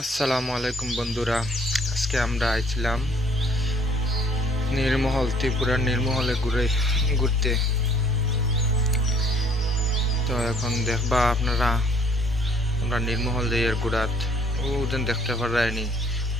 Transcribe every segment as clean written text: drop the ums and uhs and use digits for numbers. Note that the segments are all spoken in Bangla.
আসসালামু আলাইকুম বন্ধুরা, আজকে আমরা আইছিলাম নীরমহল, ত্রিপুরার নীরমহলে ঘুরতে। তো এখন দেখবা আপনারা আমরা নীরমহল যাই এর ঘুরাত ওদিন দেখতে পারাইনি।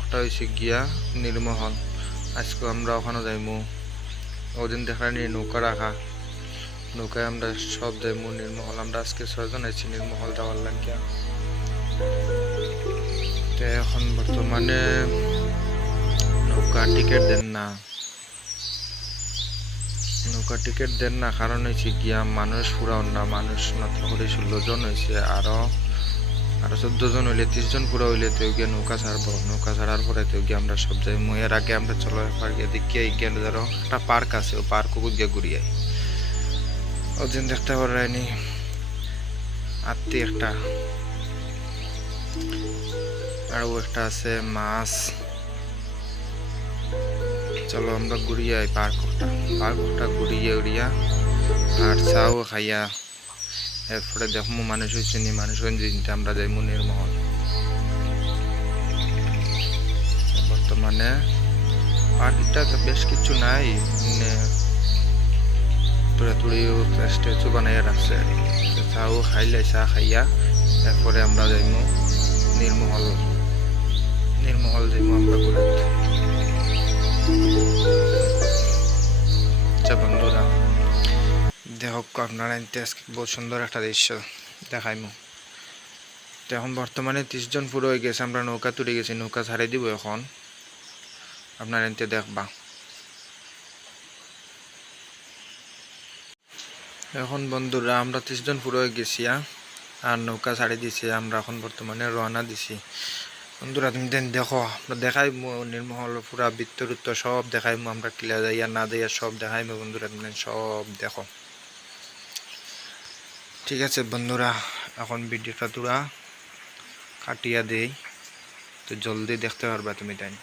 একটা হয়েছে গিয়া নীরমহল, আজকে আমরা ওখানে যাইমু। ওদিন দেখানি নৌকা রাখা, নৌকায় আমরা সব যাইমু নীরমহল। আমরা আজকে 6 জন আইছি নীরমহল যাওয়ার লাগিয়া। তো এখন বর্তমানে নৌকা টিকিট দেন না, কারণ হয়েছে গিয়া মানুষ পুরাও না, মানুষ মাত্র করে 16 জন হয়েছে। আরো 14 জন হইলে 30 জন পুরা হইলে তো গিয়ে নৌকা ছাড়বো। নৌকা ছাড়ার পরে তো গিয়ে আমরা সব যাই। এর আগে আমরা চলো একবার গিয়ে দেখিয়ে গিয়ে ধরো একটা পার্ক আছে, ও পার্ক গিয়ে ঘুরিয়ে ওদিন দেখতে পারাইনি। আত্মি একটা আর ও একটা আছে মাছ। চলো আমরা ঘুরিয়ে পার্কটা ঘুরিয়ে উড়িয়া আর চাও খাইয়া এরপরে দেখবো মানুষ হয়েছে নি, মানুষগঞ্জ আমরা যাইমু নীরমহল। বর্তমানে পার্কটা বেশ কিছু নাই, তুড়ি স্ট্যাচু বানাইয়া রাখছে। চাও খাইলে চা খাইয়া এরপরে আমরা যাইমু নীরমহল যাইমু আমরা ঘুরাতে। আচ্ছা বন্ধুরা, দেখো আপনারা বহুত সুন্দর একটা দৃশ্য দেখাইমু। তো এখন বর্তমানে 30 জন পুরো হয়ে গেছে, আমরা নৌকা তুলে গেছি, নৌকা ছাড়াই দিব এখন আপনারা এনতে দেখবা। এখন বন্ধুরা আমরা 30 জন পুরো হয়ে গেছি আর নৌকা ছাড়ি দিছি। আমরা এখন বর্তমানে রওনা দিছি। বন্ধুরা তুমি দেখো, আমরা দেখাইমু নীরমহল পুরা ভিতর সব দেখাইমু, আমরা কিলা যাইয়া না যাইয়া সব দেখাইমু। বন্ধুরা তুমি সব দেখো, ঠিক আছে বন্ধুরা। এখন ভিডিওটা তোরা কাটিয়া দেই, তো জলদি দেখতে পারবা তুমি তাই।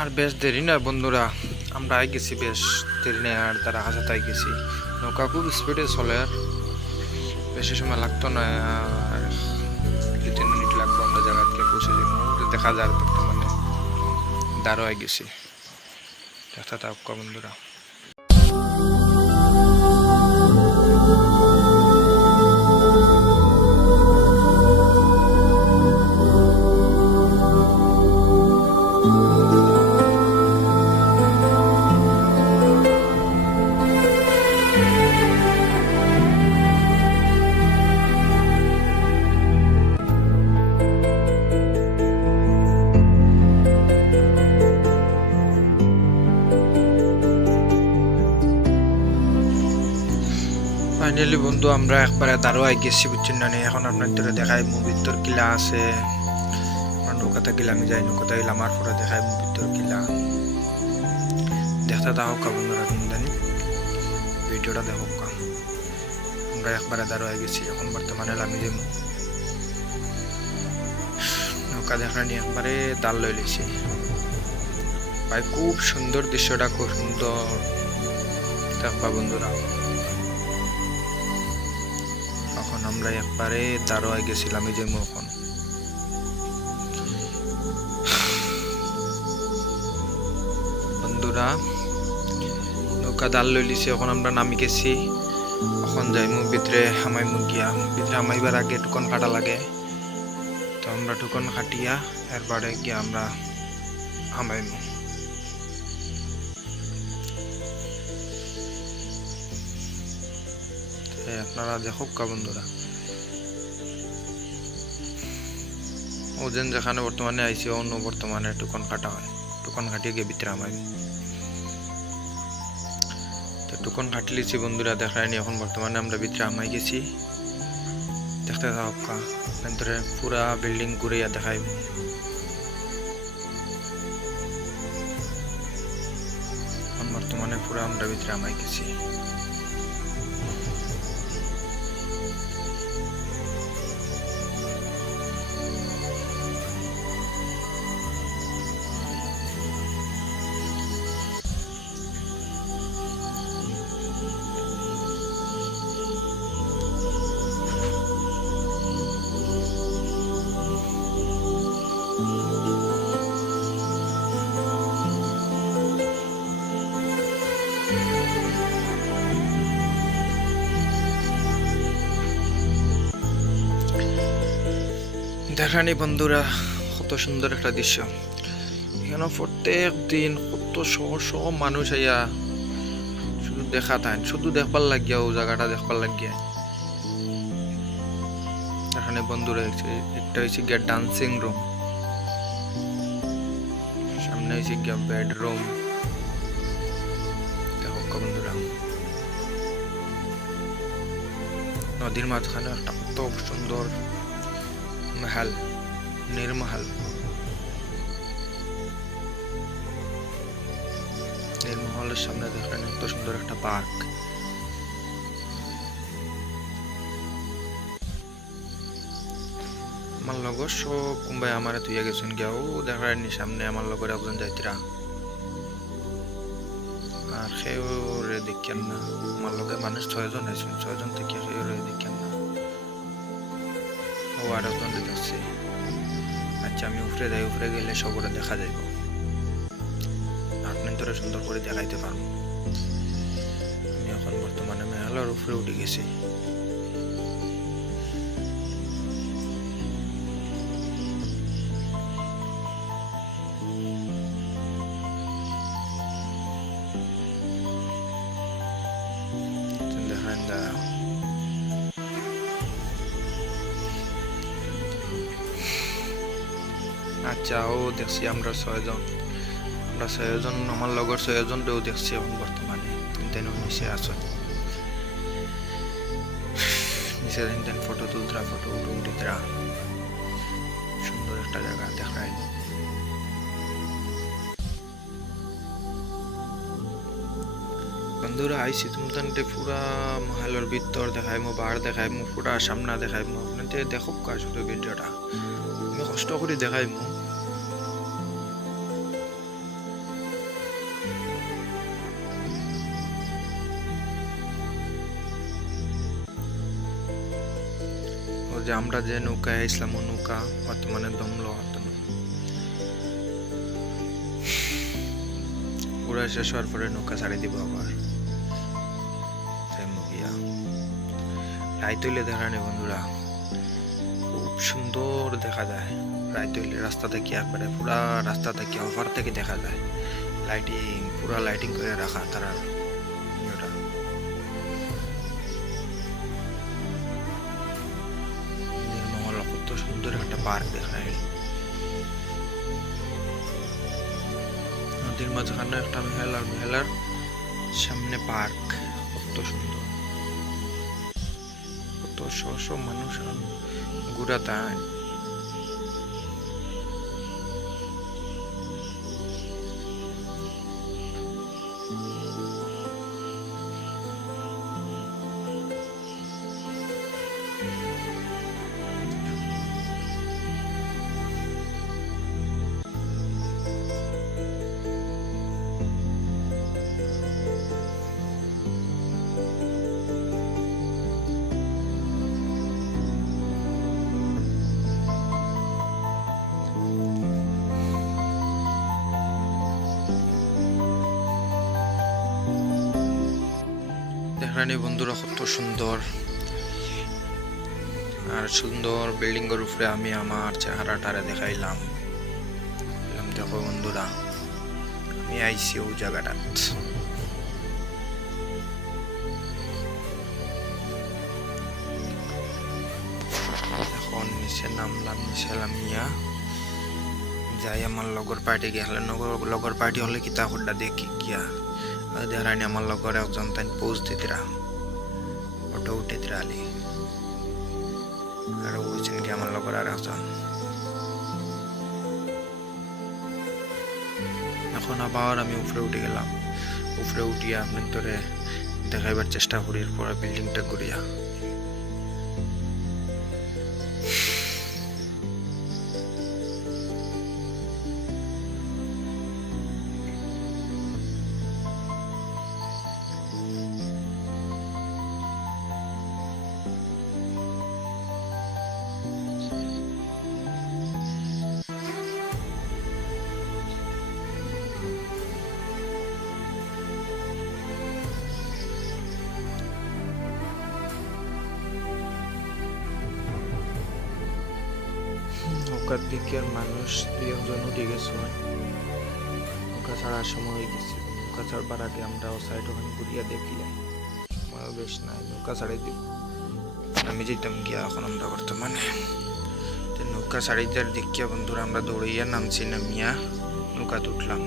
আর বেশ দেরি না বন্ধুরা, আমরা আই গেছি, বেশ দেরি নেই আর তারা হাজাতে আই গেছি। নৌকা খুব স্পিডে চলে, আর বেশি সময় লাগতো না, আর 2-3 মিনিট লাগবে আমরা জায়গাতে পৌঁছে যাবো। দেখা যায় বর্তমানে দাঁড়ো আই গেছি, দেখতে থাকো বন্ধুরা। ফাইনালি বন্ধু আমরা একবারে দাঁড়াই গেছি, বুঝছেন না? এখন আপনাদের দেখাই ভিতর কিলা আছে। নৌকাতে গেলাম, আমি যাই নৌকাতে গেলাম, আর পরে দেখাই ভিতর কিলা। দেখতে থাকো বন্ধুরা, তুমি জানি ভিডিওটা দেখো। আমরা একবারে দাঁড়াই গেছি, এখন বর্তমানে আমি যাই নৌকা দেখা নিয়ে একবারে দাঁড় লই লিছি ভাই। খুব সুন্দর দৃশ্যটা, খুব সুন্দর দেখবা বন্ধুরা। এখন আমরা একবারে দাঁড়ায় গেছিলাম, এই যে এখন বন্ধুরা নৌকা দাঁড় লই লিছি। এখন আমরা নামি গেছি, এখন যাইমু ভিতরে হামাইমু। গিয়া ভিতরে হামাইবার আগে টুকন কাটা লাগে, তো আমরা টুকন কাটিয়া এরপরে গিয়া আমরা হামাইমু। আপনারা দেখো বন্ধুরা, ওজন যেখানে বর্তমানে আইসি অন্য বর্তমানে টুকন কাটা হয়, টুকন কাটিয়ে গিয়ে ভিতরে আমায় তো টুকন কাটি লিছি বন্ধুরা দেখায়নি। এখন বর্তমানে আমরা ভিতরে আমাই গেছি, দেখতে থাকা ভিতরে পুরা বিল্ডিং ঘুরিয়া দেখাইব। বর্তমানে পুরা আমরা ভিতরে আমাই গেছি। দেখানি বন্ধুরা, কত সুন্দর একটা দৃশ্য। এখানে প্রত্যেক দিন কত শহ শহ মানুষ আইয়া শুধু দেখা থাকেন, শুধু দেখবার লাগিয়া ও জায়গাটা দেখবার লাগিয়া। এখানে বন্ধুরা একটা হয়েছে গিয়া ডান্সিং রুম, সামনে হয়েছে গিয়া বেডরুম। দেখো বন্ধুরা, নদীর মাঝখানে একটা কত সুন্দর महल, निर्महल। निर्महलेर सामने देखें एत सुंदर एक पार्क। আমার লগর সব কুম্বাই আমার তুইয়া গেছেন গিয়া ও দেখায়নি সামনে আমার লগর একজন যাইতিরা আর সেও রে দেখেন না। আমার লগে মানুষ 6 জন আছেন, 6 জন থেকে সেও রে দেখেন না। ও আর একজন দেখছে। আচ্ছা আমি উপরে যাই, উপরে গেলে সবরে দেখা যাইব, আপনি তোরা সুন্দর করে দেখাইতে পারবো। আমি এখন বর্তমানে মেহালার উপরে উঠে গেছি। দেখেন আচ্ছা ও দেখছি আমরা 6 জন, আমরা 6 জন, আমার লগর 6 জন রেও দেখছি এখন বর্তমানে। তিনটেন নিচে আসো, নিচে তিনটেন ফটো তুলতরা, ফটো উঠিতরা। সুন্দর একটা জায়গা দেখায়। বন্ধুরা আইসি তোমাদের পুরা মহলের ভিতর দেখাইমু, বার দেখাইমু, পুরা সামনা দেখাইমু। আপনাদের দেখো কার শুধু ভিডিওটা আমি কষ্ট করে দেখাইমু। ও যে আমরা যে নৌকায় আইসলাম, ও নৌকা বর্তমানে দমলো হাতানো। ঘুরা শেষ হওয়ার পরে নৌকা ছাড়ি দিব আবার। রাইত হইলে দেখানি বন্ধুরা খুব সুন্দর দেখা যায়। রাইত হইলে রাস্তা থেকে একবারে পুরা রাস্তা থেকে ওভার থেকে দেখা যায়। লাইটিং, পুরা লাইটিং করে রাখা তারা। নির্মল কত সুন্দর একটা পার্ক দেখায়। নদীর মাঝখানে একটা মেহেল, আর মেহেলার সামনে পার্ক। কত সুন্দর, কত শত মানুষ ঘুরা তাই। দেখানি বন্ধুরা কত সুন্দর, আর সুন্দর বিল্ডিং এর উপরে আমি আমার চেহারাটারে দেখাইলাম। দেখো বন্ধুরা আমি আইসি ও জায়গাটা। এখন নিচে নামলাম, নিচে নামিয়া যাই আমার লগর পার্টি গেলে। লগর পার্টি হলে কিতা হড্ডা দেখি গিয়া দেখানি আমার লগর একজন তাই পোজ দিতরা, ফটো উঠেতরা আলি। আর বলছেন কি আমার লগর আর একজন। এখন আবার আমি উপরে উঠে গেলাম, উপরে উঠিয়া আপনার তোরে দেখাইবার চেষ্টা করি পরে বিল্ডিংটা ঘুরিয়া। নৌকার দিকে মানুষ দুই একজন উঠে গেছে, নৌকা ছাড়ার সময় হয়ে গেছে। নৌকা ছাড়বার আগে আমরা ও সাইড ওখানে ঘুরিয়া দেখলে বেশ নাই, নৌকা ছাড়াই দিব আমি যেতাম গিয়া। এখন আমরা বর্তমানে নৌকা ছাড়াই দেখিয়া বন্ধুরা আমরা দৌড়াইয়া নামছি, নামিয়া নৌকা উঠলাম।